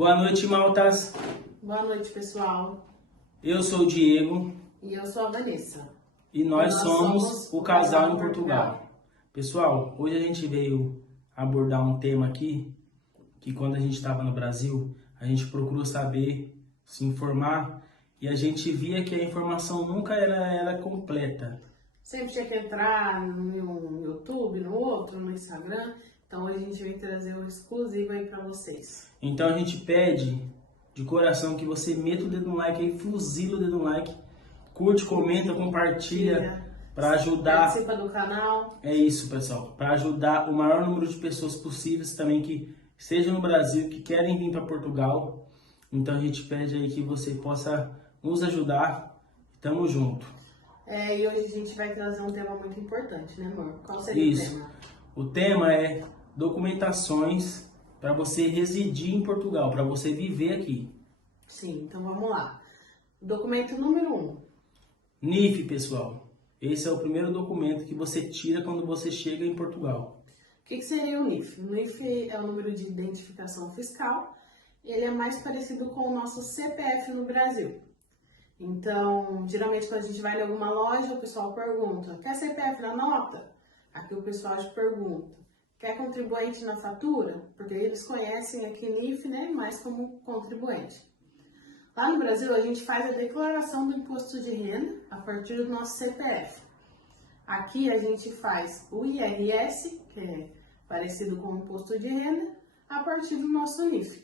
Boa noite, maltas. Boa noite, pessoal. Eu sou o Diego E eu sou a Vanessa. e nós somos o Casal em Portugal. Pessoal, hoje a gente veio abordar um tema aqui que quando a gente estava no Brasil, a gente procurou saber, se informar e a gente via que a informação nunca era completa. Sempre tinha que entrar no YouTube, no outro, no Instagram. Então hoje a gente vem trazer um exclusivo aí pra vocês. Então a gente pede de coração que você meta o dedo no like aí, fuzila o dedo no like, curte, comenta, compartilha para ajudar. Participa do canal. É isso, pessoal, para ajudar o maior número de pessoas possíveis também que estejam no Brasil, que querem vir para Portugal. Então a gente pede aí que você possa nos ajudar. Tamo junto. E hoje a gente vai trazer um tema muito importante, né, amor? Qual seria Isso. o tema? O tema é documentações para você residir em Portugal, para você viver aqui. Sim, então vamos lá. Documento número 1. NIF, pessoal. Esse é o primeiro documento que você tira quando você chega em Portugal. O que seria o NIF? O NIF é o número de identificação fiscal. Ele é mais parecido com o nosso CPF no Brasil. Então, geralmente quando a gente vai em alguma loja, o pessoal pergunta: quer CPF na nota? Aqui o pessoal te pergunta: quer contribuinte na fatura? Porque eles conhecem aqui NIF, né, mais como contribuinte. Lá no Brasil, a gente faz a declaração do imposto de renda a partir do nosso CPF. Aqui a gente faz o IRS, que é parecido com o imposto de renda, a partir do nosso NIF.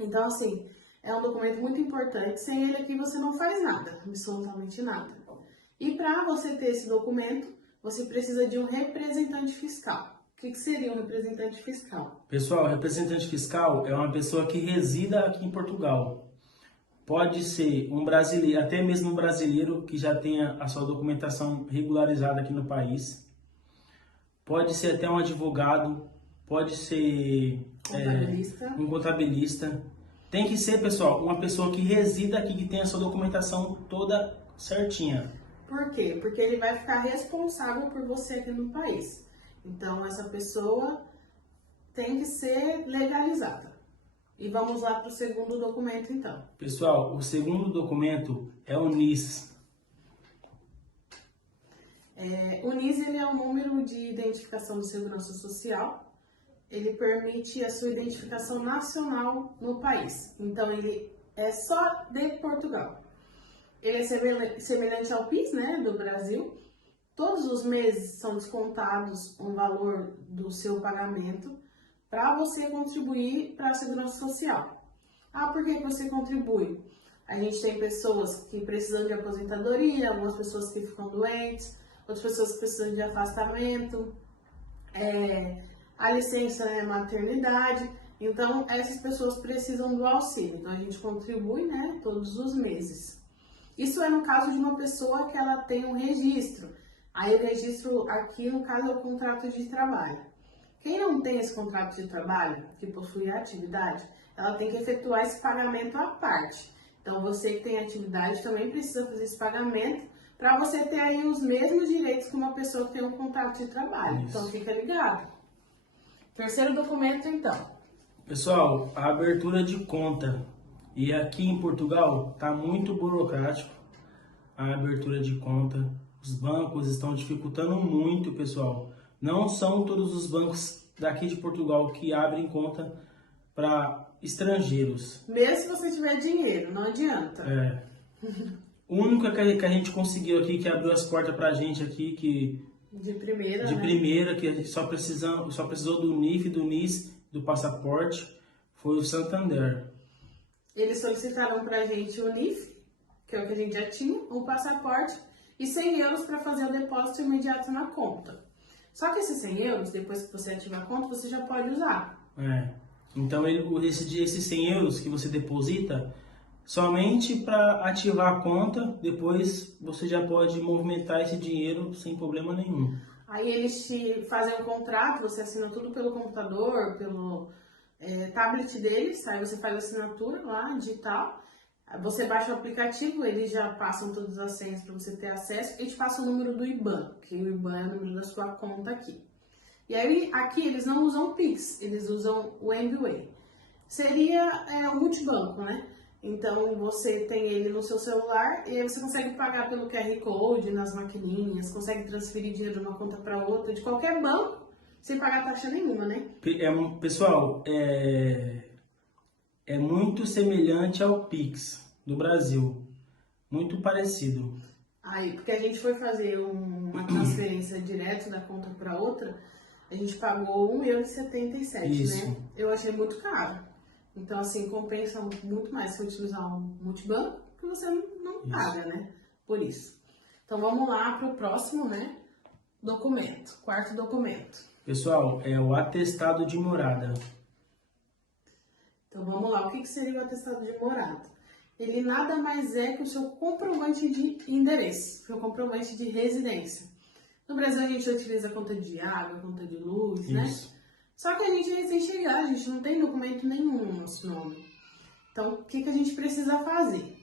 Então, assim, é um documento muito importante. Sem ele aqui você não faz nada, absolutamente nada. E para você ter esse documento, você precisa de um representante fiscal. O que seria um representante fiscal? Pessoal, representante fiscal é uma pessoa que resida aqui em Portugal. Pode ser um brasileiro, até mesmo um brasileiro que já tenha a sua documentação regularizada aqui no país. Pode ser até um advogado, pode ser um contabilista. Tem que ser, pessoal, uma pessoa que resida aqui, que tenha a sua documentação toda certinha. Por quê? Porque ele vai ficar responsável por você aqui no país. Então, essa pessoa tem que ser legalizada. E vamos lá para o segundo documento, então. Pessoal, o segundo documento é o NIS. O NIS ele é o número de identificação de segurança social. Ele permite a sua identificação nacional no país. Então, ele é só de Portugal. Ele é semelhante ao PIS, né, do Brasil. Todos os meses são descontados um valor do seu pagamento para você contribuir para a segurança social. Por que você contribui? A gente tem pessoas que precisam de aposentadoria, algumas pessoas que ficam doentes, outras pessoas que precisam de afastamento, a licença maternidade. Então, essas pessoas precisam do auxílio. Então, a gente contribui, né, todos os meses. Isso é no caso de uma pessoa que ela tem um registro. Aí, o registro aqui, no caso, é o contrato de trabalho. Quem não tem esse contrato de trabalho, que possui a atividade, ela tem que efetuar esse pagamento à parte. Então, você que tem atividade também precisa fazer esse pagamento para você ter aí os mesmos direitos que uma pessoa que tem um contrato de trabalho. Isso. Então, fica ligado. Terceiro documento, então. Pessoal, a abertura de conta. E aqui em Portugal está muito burocrático a abertura de conta. Os bancos estão dificultando muito, pessoal. Não são todos os bancos daqui de Portugal que abrem conta para estrangeiros. Mesmo se você tiver dinheiro, não adianta. O único que a gente conseguiu aqui, que abriu as portas para a gente aqui, que de primeira, que a gente só precisou do NIF, do NIS, do passaporte, foi o Santander. Eles solicitaram para a gente o NIF, que é o que a gente já tinha, o passaporte, e 100 euros para fazer o depósito imediato na conta. Só que esses 100 euros, depois que você ativar a conta, você já pode usar. Então, esses 100 euros que você deposita, somente para ativar a conta, depois você já pode movimentar esse dinheiro sem problema nenhum. Aí eles te fazem um contrato, você assina tudo pelo computador, pelo tablet deles, aí você faz a assinatura lá, digital. Você baixa o aplicativo, eles já passam todas as senhas para você ter acesso e te passa o número do IBAN, que o IBAN é o número da sua conta aqui. E aí, aqui eles não usam Pix, eles usam o MBWay. seria o multibanco, né? Então você tem ele no seu celular e aí você consegue pagar pelo QR Code nas maquininhas, consegue transferir dinheiro de uma conta para outra, de qualquer banco, sem pagar taxa nenhuma, né? Pessoal, é muito semelhante ao Pix do Brasil, muito parecido. Aí, porque a gente foi fazer uma transferência direto da conta para outra, a gente pagou R$1,77, Isso. né? Eu achei muito caro. Então, assim, compensa muito mais se utilizar um multibanco, que você não paga, né? Por isso. Então, vamos lá para o próximo, né? Documento, quarto documento. Pessoal, é o atestado de morada. Então, vamos lá. O que seria o atestado de morada? Ele nada mais é que o seu comprovante de endereço, seu comprovante de residência. No Brasil, a gente utiliza conta de água, conta de luz, né? Só que a gente é recém-chegado, a gente não tem documento nenhum no nosso nome. Então, o que a gente precisa fazer?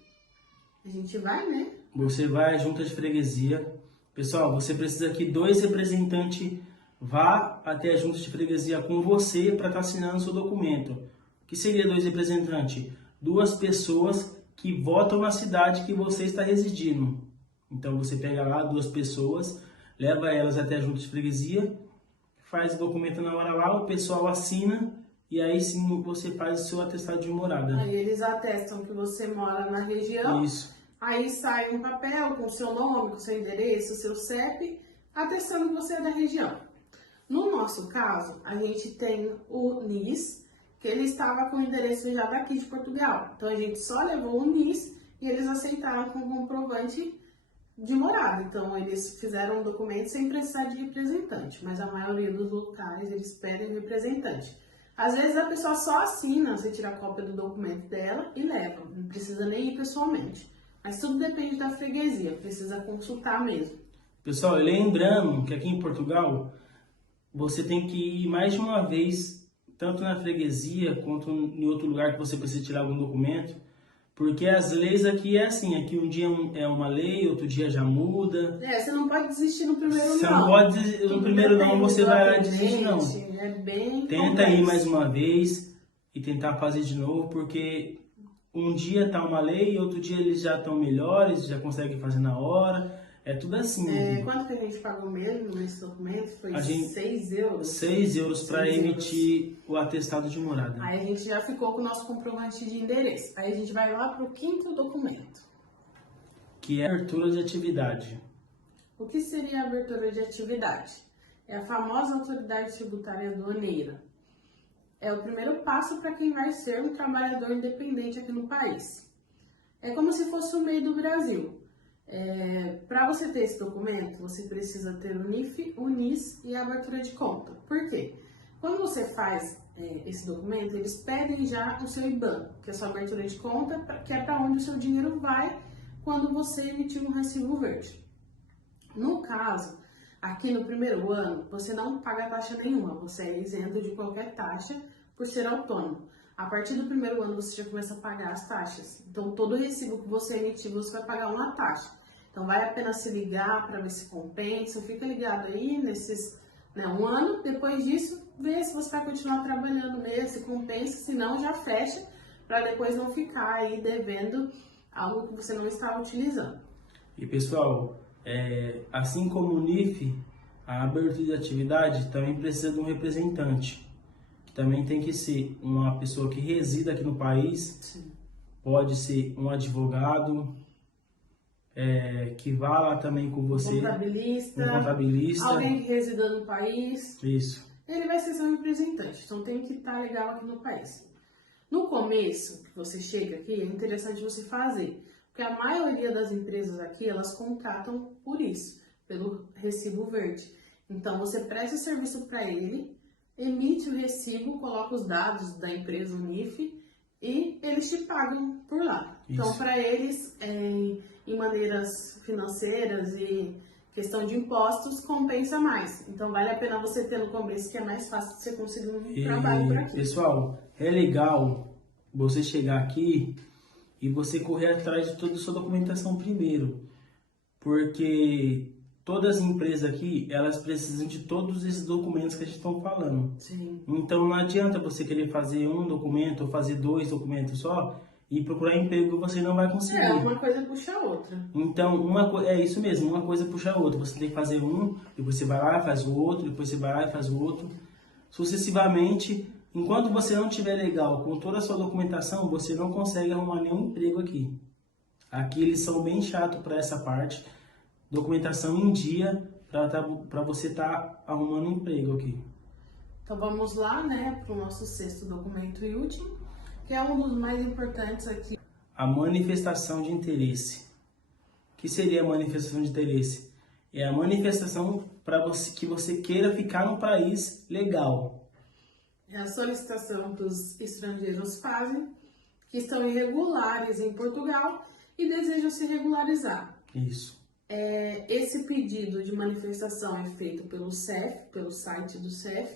A gente vai, né? Você vai à junta de freguesia. Pessoal, você precisa que 2 representantes vá até a junta de freguesia com você para estar assinando o seu documento. O que seria 2 representantes? 2 pessoas que votam na cidade que você está residindo. Então, você pega lá 2 pessoas, leva elas até a junta de freguesia, faz o documento na hora lá, o pessoal assina e aí sim você faz o seu atestado de morada. Aí eles atestam que você mora na região. Isso. Aí sai um papel com o seu nome, com o seu endereço, o seu CEP, atestando que você é da região. No nosso caso, a gente tem o NIS, que ele estava com o endereço já daqui de Portugal. Então a gente só levou o NIS e eles aceitaram com comprovante de morada. Então eles fizeram um documento sem precisar de representante, mas a maioria dos locais eles pedem representante. Às vezes a pessoa só assina, você tira a cópia do documento dela e leva, não precisa nem ir pessoalmente. Mas tudo depende da freguesia, precisa consultar mesmo. Pessoal, lembrando que aqui em Portugal você tem que ir mais de uma vez, tanto na freguesia quanto em outro lugar que você precisa tirar algum documento, porque as leis aqui é assim, aqui um dia é uma lei, outro dia já muda. Você não pode desistir no primeiro não. Você não pode desistir no primeiro não, você vai lá e desiste não. É bem Tenta complexo. ir mais uma vez e tentar fazer de novo, porque um dia tá uma lei, outro dia eles já estão melhores, já conseguem fazer na hora. É tudo assim. Quanto que a gente pagou mesmo nesse documento? Foi a gente, 6 euros. 6 euros para emitir o atestado de morada. Aí a gente já ficou com o nosso comprovante de endereço. Aí a gente vai lá para o quinto documento. Que é a abertura de atividade. O que seria a abertura de atividade? É a famosa autoridade tributária aduaneira. É o primeiro passo para quem vai ser um trabalhador independente aqui no país. É como se fosse o MEI do Brasil. Para você ter esse documento, você precisa ter o NIF, o NIS e a abertura de conta. Por quê? Quando você faz esse documento, eles pedem já o seu IBAN, que é a sua abertura de conta, que é para onde o seu dinheiro vai quando você emitir um recibo verde. No caso, aqui no primeiro ano, você não paga taxa nenhuma, você é isento de qualquer taxa por ser autônomo. A partir do primeiro ano, você já começa a pagar as taxas. Então, todo recibo que você emitir, você vai pagar uma taxa. Então, vale a pena se ligar para ver se compensa. Fica ligado aí nesses um ano. Depois disso, vê se você vai continuar trabalhando mesmo, se compensa. Se não, já fecha para depois não ficar aí devendo algo que você não está utilizando. E, pessoal, assim como o NIF, a abertura de atividade também precisa de um representante. Que também tem que ser uma pessoa que resida aqui no país. Sim. Pode ser um advogado, que vá lá também com você. Um contabilista. Alguém que resida no país. Isso. Ele vai ser seu representante, então tem que estar legal aqui no país. No começo, que você chega aqui, é interessante você fazer, porque a maioria das empresas aqui, elas contratam por isso, pelo recibo verde. Então, você presta o serviço para ele, emite o recibo, coloca os dados da empresa, o NIF, e eles te pagam por lá. Isso. Então, para eles, em maneiras financeiras e questão de impostos, compensa mais. Então, vale a pena você ter no começo, que é mais fácil de você conseguir um trabalho por aqui. Pessoal, é legal você chegar aqui e você correr atrás de toda a sua documentação primeiro. Porque todas as empresas aqui, elas precisam de todos esses documentos que a gente está falando. Sim. Então não adianta você querer fazer um documento ou fazer 2 documentos só e procurar emprego que você não vai conseguir. Uma coisa puxa a outra. Então, é isso mesmo, uma coisa puxa a outra. Você tem que fazer um, depois você vai lá e faz o outro, depois você vai lá e faz o outro. Sucessivamente, enquanto você não estiver legal com toda a sua documentação, você não consegue arrumar nenhum emprego aqui. Aqui eles são bem chatos para essa parte. Documentação em dia para você estar arrumando um emprego aqui. Então vamos lá, né, para o nosso 6º documento e último, que é um dos mais importantes aqui. A manifestação de interesse. O que seria a manifestação de interesse? É a manifestação para você que você queira ficar num país legal. É a solicitação que os estrangeiros fazem, que estão irregulares em Portugal e desejam se regularizar. Isso. Esse pedido de manifestação é feito pelo CEF, pelo site do CEF,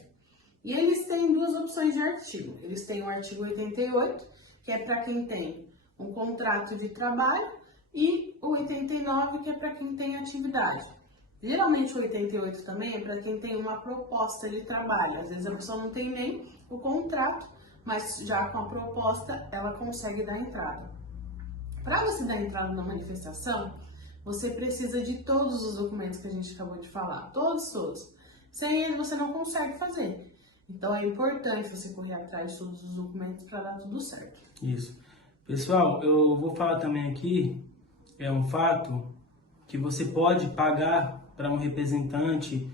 e eles têm 2 opções de artigo. Eles têm o artigo 88, que é para quem tem um contrato de trabalho, e o 89, que é para quem tem atividade. Geralmente o 88 também é para quem tem uma proposta de trabalho. Às vezes a pessoa não tem nem o contrato, mas já com a proposta ela consegue dar entrada. Para você dar entrada na manifestação, você precisa de todos os documentos que a gente acabou de falar, todos. Sem eles você não consegue fazer. Então é importante você correr atrás de todos os documentos para dar tudo certo. Isso. Pessoal, eu vou falar também aqui, é um fato que você pode pagar para um representante,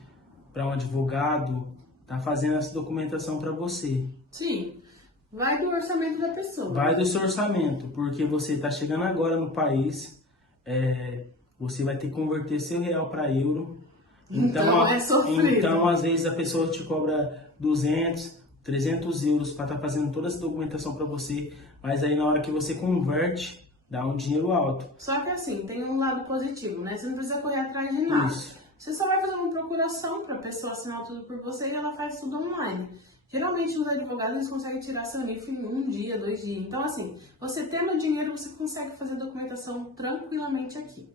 para um advogado, tá fazendo essa documentação para você. Sim, vai do orçamento da pessoa. Vai do seu orçamento, porque você está chegando agora no país, você vai ter que converter seu real para euro. Então é sofrido. Então, às vezes, a pessoa te cobra 200, 300 euros para estar fazendo toda essa documentação para você, mas aí na hora que você converte, dá um dinheiro alto. Só que assim, tem um lado positivo, né? Você não precisa correr atrás de nada. Isso. Você só vai fazer uma procuração para a pessoa assinar tudo por você e ela faz tudo online. Geralmente os advogados eles conseguem tirar seu NIF em 1 dia, 2 dias. Então assim, você tendo dinheiro, você consegue fazer a documentação tranquilamente aqui.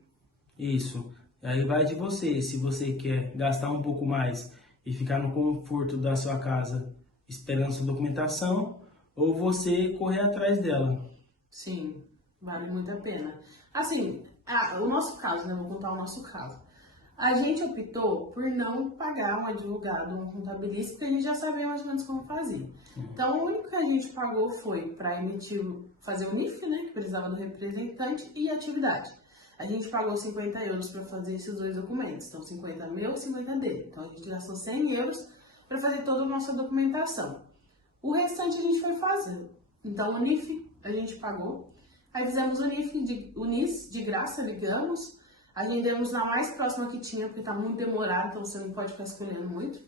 Isso. Aí vai de você. Se você quer gastar um pouco mais e ficar no conforto da sua casa esperando sua documentação, ou você correr atrás dela. Sim, vale muito a pena. Assim, o nosso caso, né? Vou contar o nosso caso. A gente optou por não pagar um advogado, um contabilista, porque a gente já sabia mais ou menos como fazer. Então, o único que a gente pagou foi para fazer o NIF, né? Que precisava do representante e atividade. A gente pagou 50 euros para fazer esses 2 documentos. Então, 50 meu, 50 dele. Então, a gente gastou 100 euros para fazer toda a nossa documentação. O restante a gente foi fazer. Então, o NIF a gente pagou. Aí fizemos o NIS de graça, ligamos. Agendamos na mais próxima que tinha, porque tá muito demorado, então você não pode ficar escolhendo muito.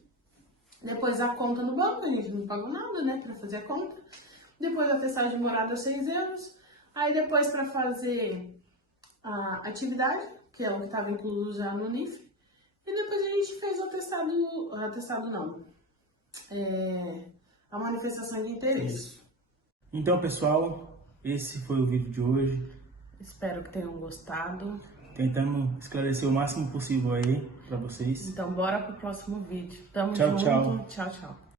Depois a conta no banco, a gente não pagou nada, né, para fazer a conta. Depois a atestado de morada, 6 euros. Aí depois para fazer a atividade, que é o que estava incluído já no NIF. E depois a gente fez a manifestação de interesse. Isso. Então, pessoal, esse foi o vídeo de hoje. Espero que tenham gostado. Tentando esclarecer o máximo possível aí pra vocês. Então, bora pro próximo vídeo. Tamo Tchau, junto. tchau. Tchau, tchau.